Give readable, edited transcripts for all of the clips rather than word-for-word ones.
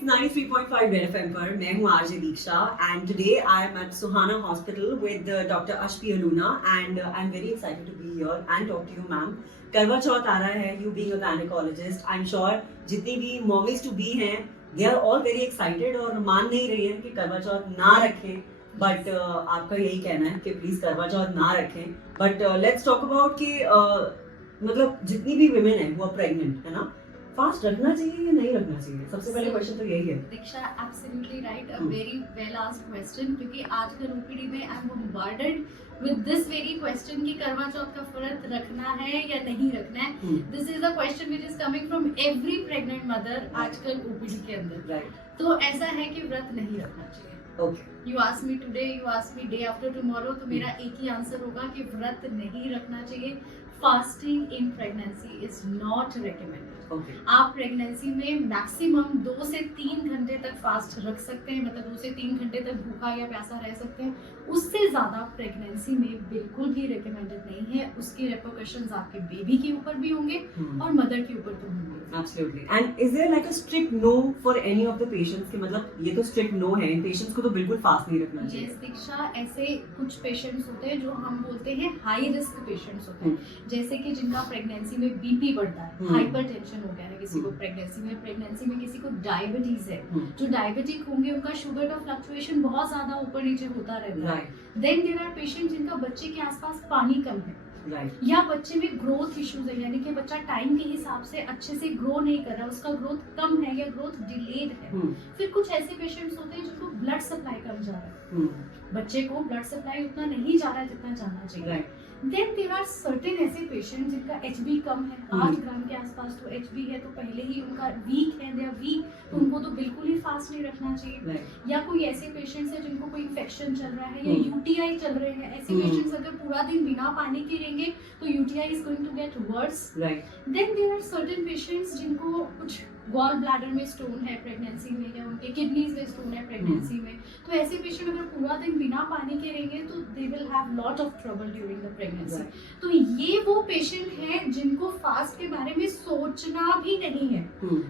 It's 93.5 red FM पर मैं हूं RJ Diksha and today I am at Suhana hospital with doctor Ashpi Aluna and I am very excited to be here and talk to you ma'am. Karva Chauth आ रहा है, you being a gynaecologist, I am sure जितनी भी mommies to be हैं they are all very excited और मान नहीं रही हैं कि करवा चौथ ना रखें, बट आपका यही कहना है कि प्लीज करवा चौथ ना रखें. बट लेट्स टॉक अबाउट कि मतलब जितनी भी विमेन है वो प्रेग्नेंट है ना, फास्ट रखना चाहिए या नहीं रखना चाहिए? सबसे पहले क्वेश्चन तो यही है. Diksha, absolutely right, a very well asked question, क्योंकि आजकल ओपीडी में I am bombarded with this very question कि करवा चौथ का व्रत रखना है या नहीं रखना है. This is a question which is coming from every pregnant mother आजकल ओपीडी के अंदर. राइट. तो ऐसा है कि व्रत नहीं रखना चाहिए. Okay. You ask me today, you ask me day after tomorrow, तो मेरा एक ही आंसर होगा कि व्रत नहीं रखना चाहिए. Fasting in pregnancy is not recommended. Okay. आप प्रेगनेंसी में मैक्सिमम 2 से 3 घंटे तक फास्ट रख सकते हैं, मतलब 2 से 3 घंटे तक भूखा या प्यासा रह सकते हैं. उससे ज्यादा प्रेगनेंसी में बिल्कुल भी रिकमेंडेड नहीं है. उसके रेपरकशंस आपके बेबी के ऊपर भी होंगे और मदर के ऊपर तो होंगे. Absolutely. And is there like a strict no for any of the patients? कि मतलब ये तो strict no है, इन पेशेंट्स को तो बिल्कुल फास्ट नहीं रखना चाहिए. Yes, दीक्षा, ऐसे कुछ पेशेंट्स होते हैं जो हम बोलते हैं हाई रिस्क पेशेंट्स होते हैं, जैसे कि जिनका प्रेगनेंसी में बीपी बढ़ता है, हाइपरटेंशन हो गया है किसी को प्रेगनेंसी में किसी को डायबिटीज है, जो डायबिटिक होंगे उनका शुगर का फ्लक्चुएशन बहुत ज्यादा ऊपर नीचे होता रहता है. देन देयर आर पेशेंट जिनका बच्चे के आसपास पानी कम है, या बच्चे में ग्रोथ इश्यूज है, यानी कि बच्चा टाइम के हिसाब से अच्छे से ग्रो नहीं कर रहा, उसका ग्रोथ कम है या ग्रोथ डिलेड है. फिर कुछ ऐसे पेशेंट्स होते हैं जिनको ब्लड सप्लाई कम जा रहा है, बच्चे को ब्लड सप्लाई उतना नहीं जा रहा है जितना जाना चाहिए. देन देयर आर सर्टेन ऐसे पेशेंट जिनका एचबी कम है, 8 ग्राम के आसपास तो एचबी है, तो पहले ही उनका वीक है, दे आर वीक, तो उनको तो बिल्कुल ही फास्ट नहीं रखना चाहिए. या कोई ऐसे पेशेंट्स है जिनको कोई इन्फेक्शन चल रहा है या यूटीआई चल रहे हैं, ऐसे पेशेंट्स अगर पूरा दिन बिना पानी के रहेंगे तो UTI is going to get worse. Then there are certain patients जिनको कुछ गॉल ब्लैडर में स्टोन है प्रेगनेंसी में, या उनके किडनीज में स्टोन है प्रेगनेंसी में, तो ऐसे पेशेंट अगर पूरा दिन बिना पानी के रहेंगे तो they will have lot of trouble during the pregnancy. तो ये वो पेशेंट हैं जिनको फास्ट के बारे में सोचना भी नहीं है.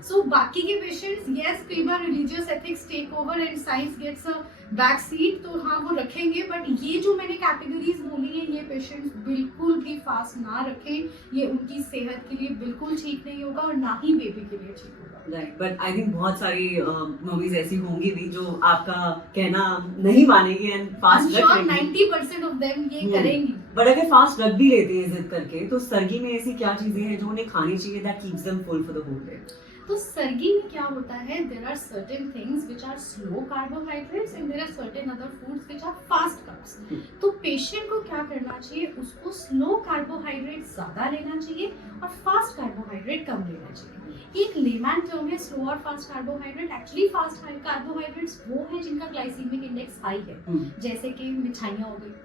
सो बाकी के पेशेंट्स, यस, कई बार religious ethics take over and science gets a back seat, तो हाँ वो रखेंगे, बट ये जो मैंने कैटेगरीज बोली है ये पेशेंट्स बिल्कुल भी फास्ट ना रखें. ये उनकी सेहत के लिए बिल्कुल ठीक नहीं होगा और ना ही बेबी के लिए ठीक होगा. राइट. बट आई थिंक बहुत सारी मूवीज ऐसी होंगी भी जो आपका कहना नहीं मानेगी एंड फास्ट रख लेंगी. 90% ऑफ देम ये करेंगी. बट अगर फास्ट रख भी लेते हैं जिद करके, तो सरगी में ऐसी क्या चीजें हैं जो उन्हें खानी चाहिए that keeps them full for the whole day? तो सरगी में क्या होता है, there are certain things which are slow carbohydrates and there are certain other foods which are fast carbs. तो पेशेंट को क्या करना चाहिए, उसको स्लो कार्बोहाइड्रेट ज्यादा लेना चाहिए और फास्ट कार्बोहाइड्रेट कम लेना चाहिए. एक लेमैन टर्म है स्लो और fast carbohydrate. Actually fast carbohydrates वो है जिनका ग्लाइसीमिक इंडेक्स हाई है, जैसे कि मिठाइयाँ हो गई,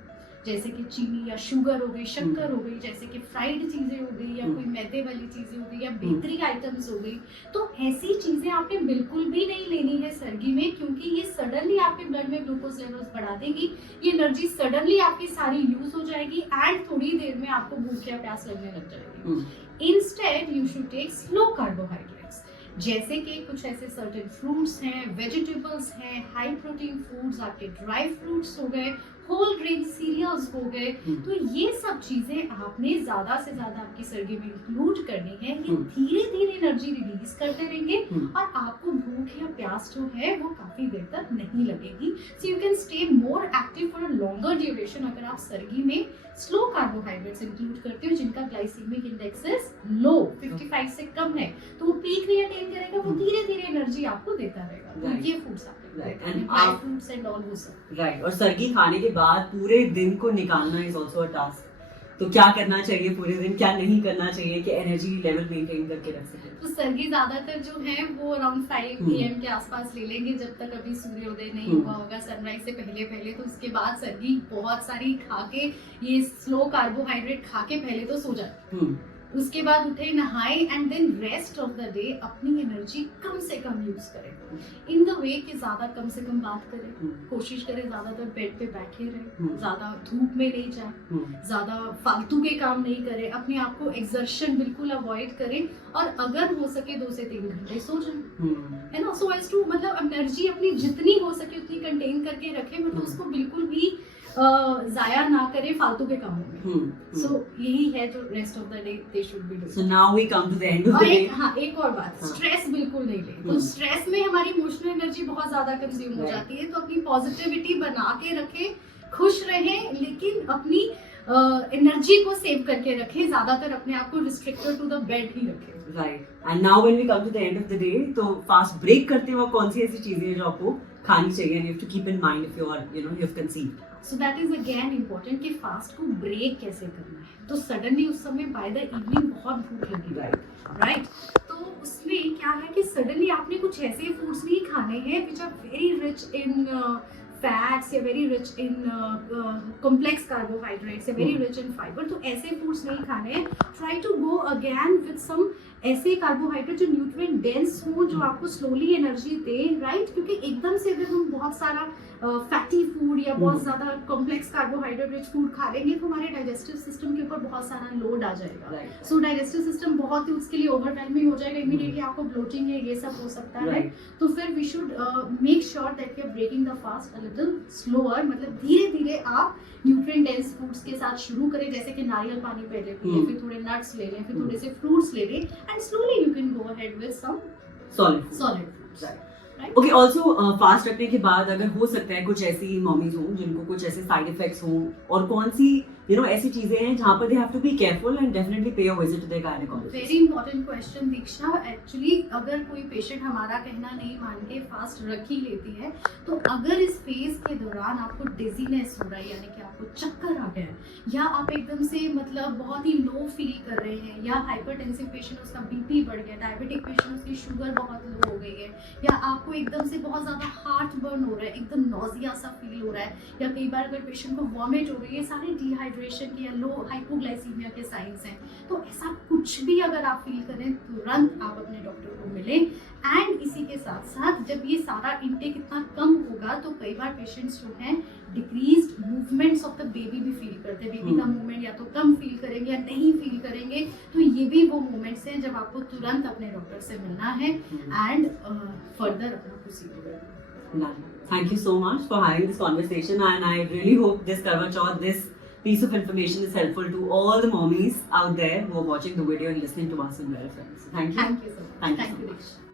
जैसे कि चीनी या शुगर हो गई, शक्कर हो गई, जैसे कि फ्राइड चीजें हो गई, या कोई मैदे वाली चीजें हो गई, या बेकरी आइटम्स हो गई. तो ऐसी चीजें आपने बिल्कुल भी नहीं लेनी है सर्गी में, क्योंकि ये सडनली आपके ब्लड में ग्लूकोज लेवल्स बढ़ा देंगी. ये एनर्जी सडनली आपकी सारी यूज हो जाएगी एंड थोड़ी देर में आपको भूख या प्यास लगने लग जाएगी. Instead you should take slow carbohydrates, जैसे कि कुछ ऐसे सर्टेन फ्रूट्स हैं, वेजिटेबल्स हैं, हाई प्रोटीन फूड्स, आपके ड्राई फ्रूट्स हो गए, होल ग्रेन सीरियल्स हो गए. तो ये सब चीजें आपने ज्यादा से ज्यादा आपकी सर्गी में इंक्लूड करनी है. ये धीरे धीरे एनर्जी रिलीज करते रहेंगे और आपको भूख या प्यास जो है वो काफी देर तक नहीं लगेगी. So you can stay more active for a longer duration अगर आप सर्गी में स्लो कार्बोहाइड्रेट्स इंक्लूड करते हो जिनका ग्लाइसीमिक इंडेक्स इज लो, 55 से कम है, तो वो पीक नहीं अटेन करेगा, वो धीरे धीरे एनर्जी आपको देता रहेगा. तो ये फूड्स आपके फ्रूट्स एंड ऑल वो सब. राइट. और सर्गी खाने के बाद पूरे दिन को निकालना इज आल्सो अ टास्क. तो क्या करना चाहिए पूरे दिन, क्या नहीं करना चाहिए कि एनर्जी लेवल मेंटेन करके रख सके? तो सर्गी ज्यादातर जो है वो अराउंड 5 PM के आसपास ले लेंगे, जब तक अभी सूर्योदय नहीं हुआ होगा, सनराइज से पहले. तो उसके बाद सर्गी बहुत सारी खा के, ये स्लो कार्बोहाइड्रेट खा के पहले तो सो जाए. उसके बाद उठे, नहाए and then rest of the day अपनी एनर्जी कम से कम यूज करें इन द वे कि ज्यादा कम से कम बात करें, कोशिश करें ज्यादातर बेड पे बैठे रहें, ज्यादा धूप में नहीं जाए, ज्यादा फालतू के काम नहीं करें, अपने आप को एक्सर्शन बिल्कुल अवॉइड करें और अगर हो सके 2 से 3 घंटे सो जाएं, है ना, सो एज टू मतलब एनर्जी अपनी जितनी हो सके उतनी कंटेन करके रखें, मतलब उसको बिल्कुल भी जाया ना करें फालतू के कामों में। सो यही है जो rest of the day they should be doing. So now we come to the end of the day. हाँ, एक और बात, स्ट्रेस बिल्कुल नहीं लें। तो स्ट्रेस में हमारी इमोशनल एनर्जी बहुत ज्यादा कंज्यूम हो जाती है, तो अपनी पॉजिटिविटी बना के रखें, खुश रहें, लेकिन अपनी एनर्जी को सेव करके रखें, ज्यादातर अपने आप को रिस्ट्रिक्टेड टू द बेड ही रखें। Right. And now when we come to the end of the day, तो fast break करते वक्त कौन सी ऐसी चीजें हैं जो आपको खानी चाहिए, and you have to keep in mind if you are, you've conceived. So that is again important कि फास्ट को ब्रेक कैसे करना है। तो सडनली उस समय बाय द इवनिंग बहुत भूख लगी, राइट, तो उसमें क्या है कि सडनली आपने कुछ ऐसे फूड्स नहीं खाने हैं which are very rich in fats या very rich in complex carbohydrates या वेरी रिच इन फाइबर, तो ऐसे फूड्स नहीं खाने हैं। Try to go again with some ऐसे कार्बोहाइड्रेट जो न्यूट्रिएंट डेंस हो, जो आपको स्लोली एनर्जी दे, राइट, क्योंकि एकदम से अगर हम बहुत सारा फैटी फूड या बहुत ज्यादा कॉम्प्लेक्स कार्बोहाइड्रेट रिच फूड खा लेंगे तो हमारे डाइजेस्टिव सिस्टम के ऊपर बहुत सारा लोड आ जाएगा, सो डाइजेस्टिव सिस्टम बहुत ही उसके लिए ओवरवेलमिंग हो जाएगा, इमीडिएटली आपको ब्लोटिंग है, ये सब हो सकता है, तो फिर we should make sure that we are breaking the fast a little slower, मतलब धीरे धीरे आप न्यूट्रिएंट डेंस फूड्स के साथ शुरू करें, जैसे कि नारियल पानी पहले पिए, फिर थोड़े नट्स ले लें, फिर थोड़े से फ्रूट्स ले लें, and slowly you can go ahead with some solid foods. Okay, also fast रखने के बाद अगर हो सकता है कुछ ऐसी मॉमीज हों जिनको कुछ ऐसे साइड इफेक्ट्स हों, और कौन सी ऐसी चीजें हैं जहाँ पर they have to be careful and definitely pay a visit to the gynaecologist. Very important question Diksha. Actually अगर कोई पेशेंट हमारा कहना नहीं मान के फास्ट रख ही लेती है, तो अगर इस फेज के दौरान आपको डिजीनेस हो रहा है, यानी कि आपको चक्कर आ गया है, या आप एकदम से मतलब बहुत ही लो फील कर रहे हैं, या हाइपरटेंसिव पेशेंट उसका बीपी बढ़ गया, डायबिटिक पेशेंट उसकी शुगर बहुत लो हो गई है, या आपको एकदम से बहुत ज्यादा हार्ट बर्न हो रहा है, एकदम नॉजिया सा फील हो रहा है, या कई बार अगर पेशेंट को वॉमिट हो रही है, सारे डिहाइड्रेशन के या लो हाइपोग्लाइसीमिया के साइंस हैं, तो ऐसा कुछ भी अगर आप फील करें तुरंत आप अपने डॉक्टर को मिलें। एंड इसी के साथ साथ जब ये सारा इंटेक इतना कम होगा तो कई बार पेशेंट्स जो हैं decreased movements of the baby भी फील करते हैं, बेबी का मूवमेंट या तो कम फील करेंगे या नहीं फील करेंगे, तो ये भी वो मोमेंट्स हैं जब आपको तुरंत अपने डॉक्टर से मिलना है एंड फर्दर अपना procedure. Thank you so much for having this conversation, and I really hope this Karwa Chauth, this piece of information is helpful to all the mommies out there who are watching the video and listening to us and their friends. Thank you. Thank you so much. Thank you Thank so you, much. Diksha.